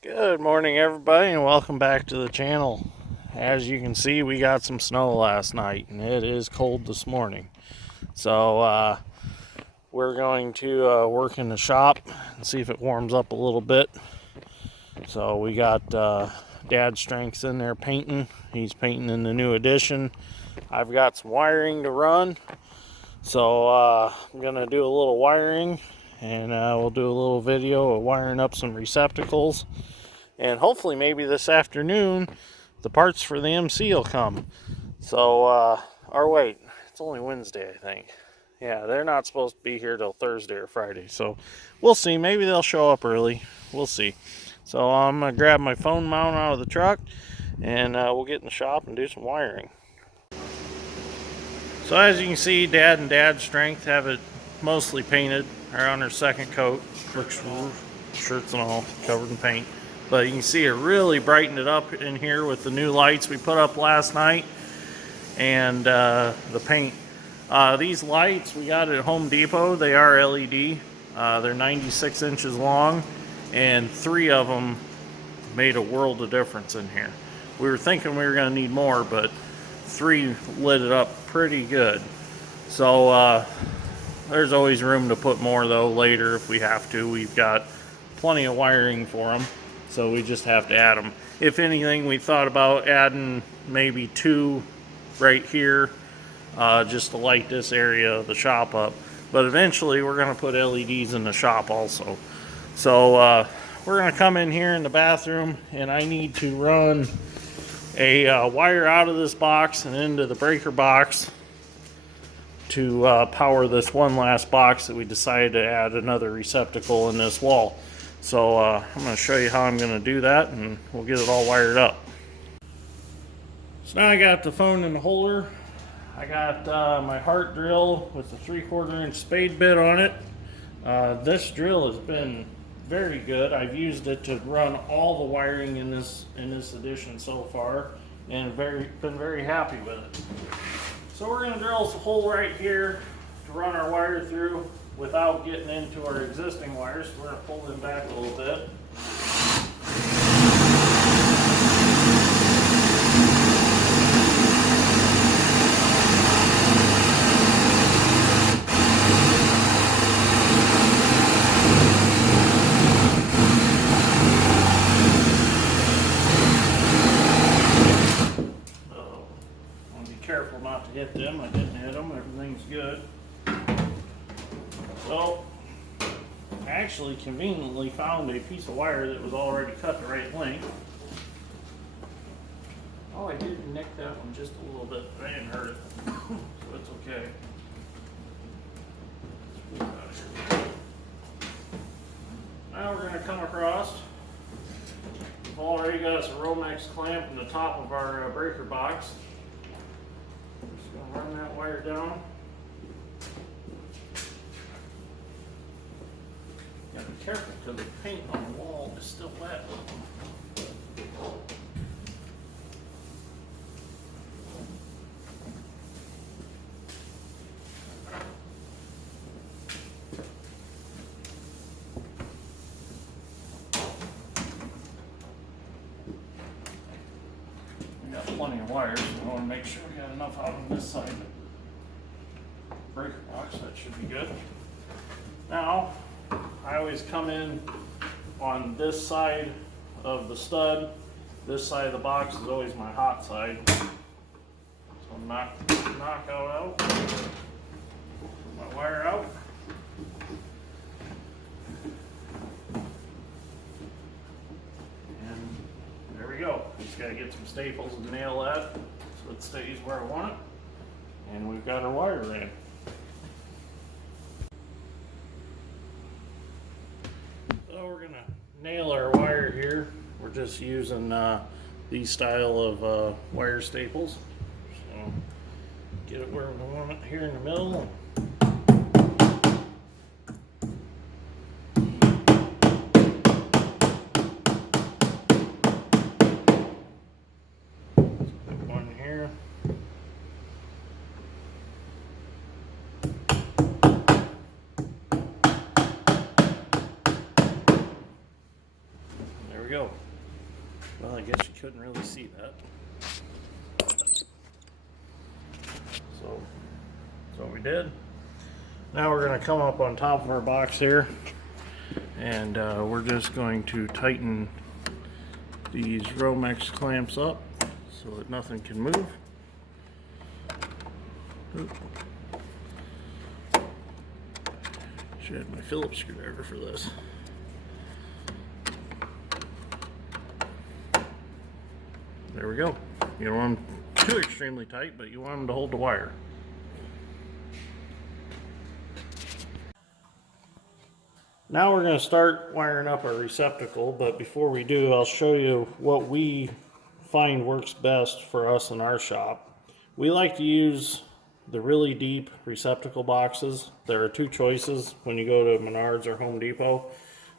Good morning, everybody, and welcome back to the channel. As you can see, we got some snow last night, and it is cold this morning. So we're going to work in the shop and see if it warms up a little bit. So we got Dad Strengths in there painting. He's painting in the new addition. I've got some wiring to run, so I'm gonna do a little wiring, and we'll do a little video of wiring up some receptacles. And hopefully maybe this afternoon the parts for the MC will come. So, or wait, it's only Wednesday, I think. Yeah, they're not supposed to be here till Thursday or Friday. So we'll see. Maybe they'll show up early. We'll see. So I'm going to grab my phone mount out of the truck, and we'll get in the shop and do some wiring. So as you can see, Dad and Dad's Strength have it mostly painted. They're on their second coat. Looks shirts and all covered in paint. But you can see it really brightened it up in here with the new lights we put up last night and the paint. These lights we got at Home Depot, they are LED. They're 96 inches long, and 3 of them made a world of difference in here. We were thinking we were going to need more, but 3 lit it up pretty good. So there's always room to put more though later if we have to. We've got plenty of wiring for them. So we just have to add them. If anything, we thought about adding maybe 2 right here, just to light this area of the shop up. But eventually we're going to put LEDs in the shop also. So we're going to come in here in the bathroom, and I need to run a wire out of this box and into the breaker box to power this one last box that we decided to add another receptacle in this wall. So I'm going to show you how I'm going to do that, and we'll get it all wired up. So now I got the phone in the holder. I got my heart drill with the 3/4 inch spade bit on it. This drill has been very good. I've used it to run all the wiring in this edition so far, and been very happy with it. So we're going to drill a hole right here to run our wire through without getting into our existing wires. We're going to pull them back a little bit. I want to be careful not to hit them. I didn't hit them. Everything's good. So, I actually conveniently found a piece of wire that was already cut the right length. Oh, I did nick that one just a little bit, but I didn't hurt it, so it's okay. Now we're going to come across. We've already got us a Romex clamp in the top of our breaker box. Just going to run that wire down. Gotta be careful because the paint on the wall is still wet. We got plenty of wires, so we want to make sure we got enough out on this side of the breaker box. That should be good. Now, I always come in on this side of the stud. This side of the box is always my hot side. So knock out, pull my wire out. And there we go. Just gotta get some staples and nail that so it stays where I want it. And we've got our wire in. So we're gonna nail our wire here. We're just using these style of wire staples. So get it where we want it here in the middle. Put one here. we go. Well, I guess you couldn't really see that. So that's what we did. Now we're going to come up on top of our box here, and we're just going to tighten these Romex clamps up so that nothing can move. Oop. Should have my Phillips screwdriver for this. There we go. You don't want them too extremely tight, but you want them to hold the wire. Now we're going to start wiring up our receptacle, but before we do, I'll show you what we find works best for us in our shop. We like to use the really deep receptacle boxes. There are two choices when you go to Menards or Home Depot.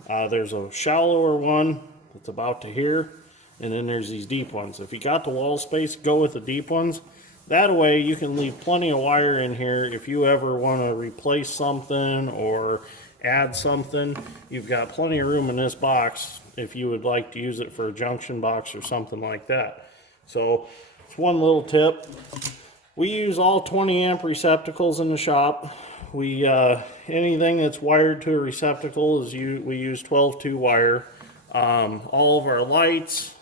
There's a shallower one that's about to here, and then there's these deep ones. If you got the wall space, go with the deep ones. That way you can leave plenty of wire in here if you ever want to replace something or add something. You've got plenty of room in this box if you would like to use it for a junction box or something like that. So it's one little tip. We use all 20 amp receptacles in the shop. We anything that's wired to a receptacle is we use 12-2 wire. All of our lights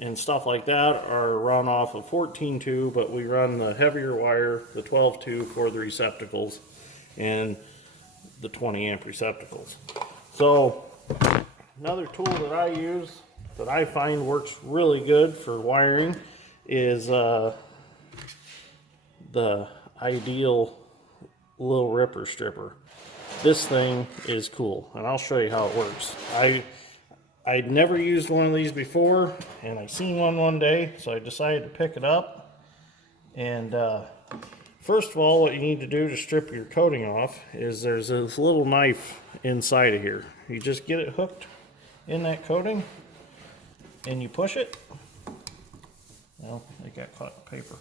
and stuff like that are run off of 14-2, but we run the heavier wire, the 12-2, for the receptacles and the 20 amp receptacles. So another tool that I use that I find works really good for wiring is the Alittle little ripper stripper. This thing is cool, and I'll show you how it works. I'd never used one of these before, and I seen one day, so I decided to pick it up. And first of all, what you need to do to strip your coating off is there's this little knife inside of here. You just get it hooked in that coating, and you push it. Well, it got caught in paper.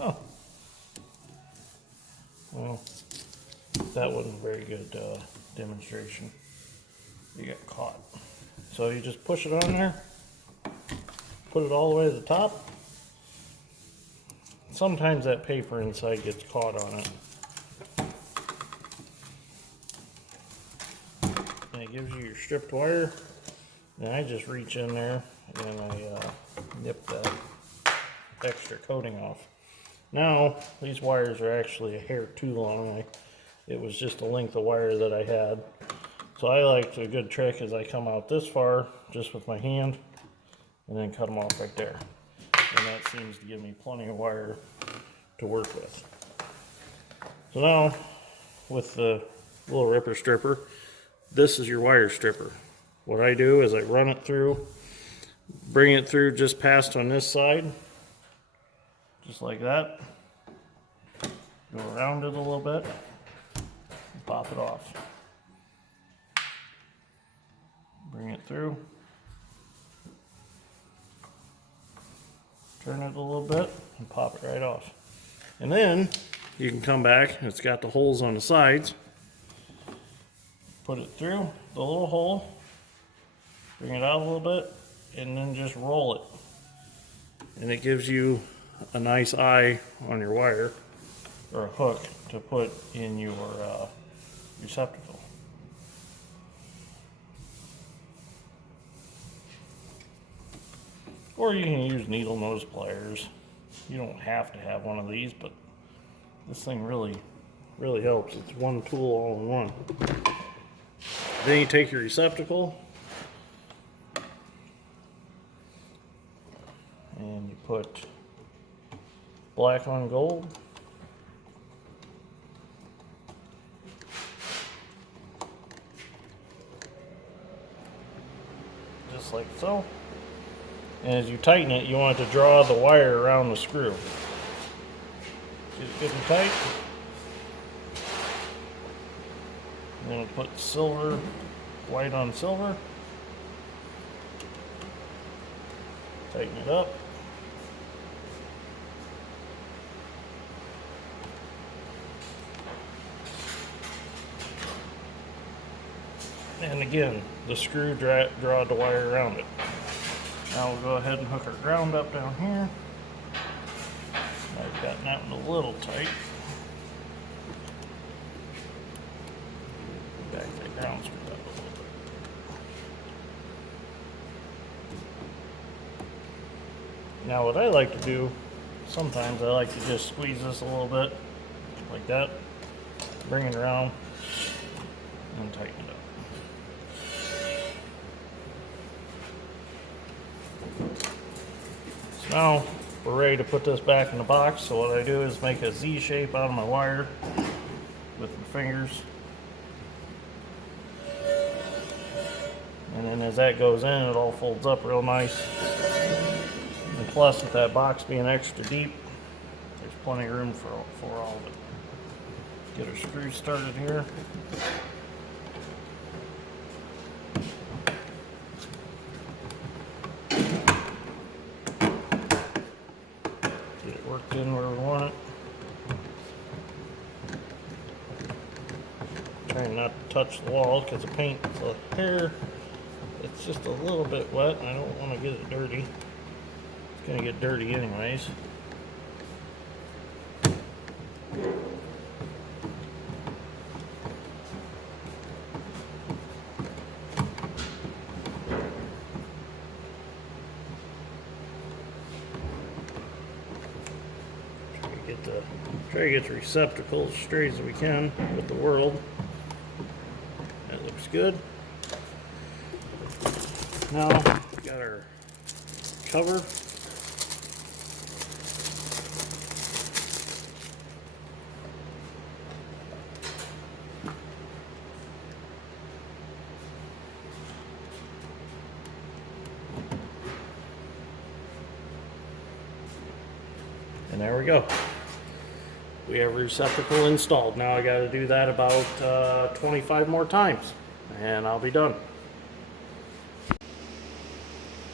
Oh. Well, that wasn't a very good demonstration. You get caught. So you just push it on there, put it all the way to the top. Sometimes that paper inside gets caught on it. And it gives you your stripped wire. And I just reach in there and I nip that extra coating off. Now, these wires are actually a hair too long. It was just a length of wire that I had. So I like a good trick is I come out this far just with my hand and then cut them off right there. And that seems to give me plenty of wire to work with. So now, with the little ripper stripper, this is your wire stripper. What I do is I run it through, bring it through just past on this side, just like that. Go around it a little bit and pop it off. Bring it through, turn it a little bit and pop it right off. And then you can come back, it's got the holes on the sides, put it through the little hole, bring it out a little bit, and then just roll it. And it gives you a nice eye on your wire, or a hook to put in your receptacle. Or you can use needle nose pliers. You don't have to have one of these, but this thing really helps. It's one tool all in one. Then you take your receptacle and you put black on gold. Just like so. And as you tighten it, you want to draw the wire around the screw. Get it good and tight. And then we'll put silver, white on silver. Tighten it up. And again, the screw drawed the wire around it. Now we'll go ahead and hook our ground up down here. I've gotten that one a little tight. Back that ground screw up a little bit. Now what I like to do, sometimes I like to just squeeze this a little bit, like that. Bring it around and tighten it up. So now we're ready to put this back in the box. So what I do is make a Z shape out of my wire with my fingers. And then as that goes in, it all folds up real nice. And plus, with that box being extra deep, there's plenty of room for all of it. Get our screws started here. Get it worked in where we want it. Trying not to touch the wall because the paint is up here. It's just a little bit wet and I don't want to get it dirty. It's going to get dirty anyways. Try to get the receptacle as straight as we can with the world. That looks good. Now we got our cover. And there we go. We have a receptacle installed. Now I got to do that about 25 more times and I'll be done.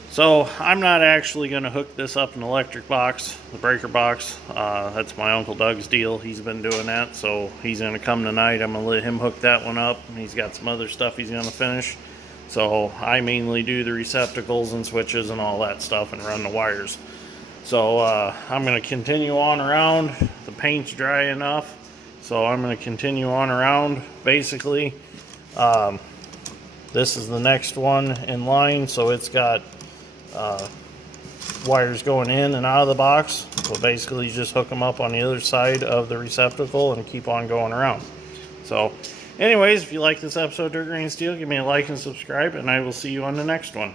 So I'm not actually going to hook this up in the electric box, the breaker box. That's my Uncle Doug's deal. He's been doing that, so he's going to come tonight. I'm going to let him hook that one up. He's got some other stuff he's going to finish. So I mainly do the receptacles and switches and all that stuff and run the wires. So I'm going to continue on around. The paint's dry enough, so I'm going to continue on around. Basically, this is the next one in line, so it's got wires going in and out of the box. So basically, you just hook them up on the other side of the receptacle and keep on going around. So anyways, if you like this episode of Dirt Green Steel, give me a like and subscribe, and I will see you on the next one.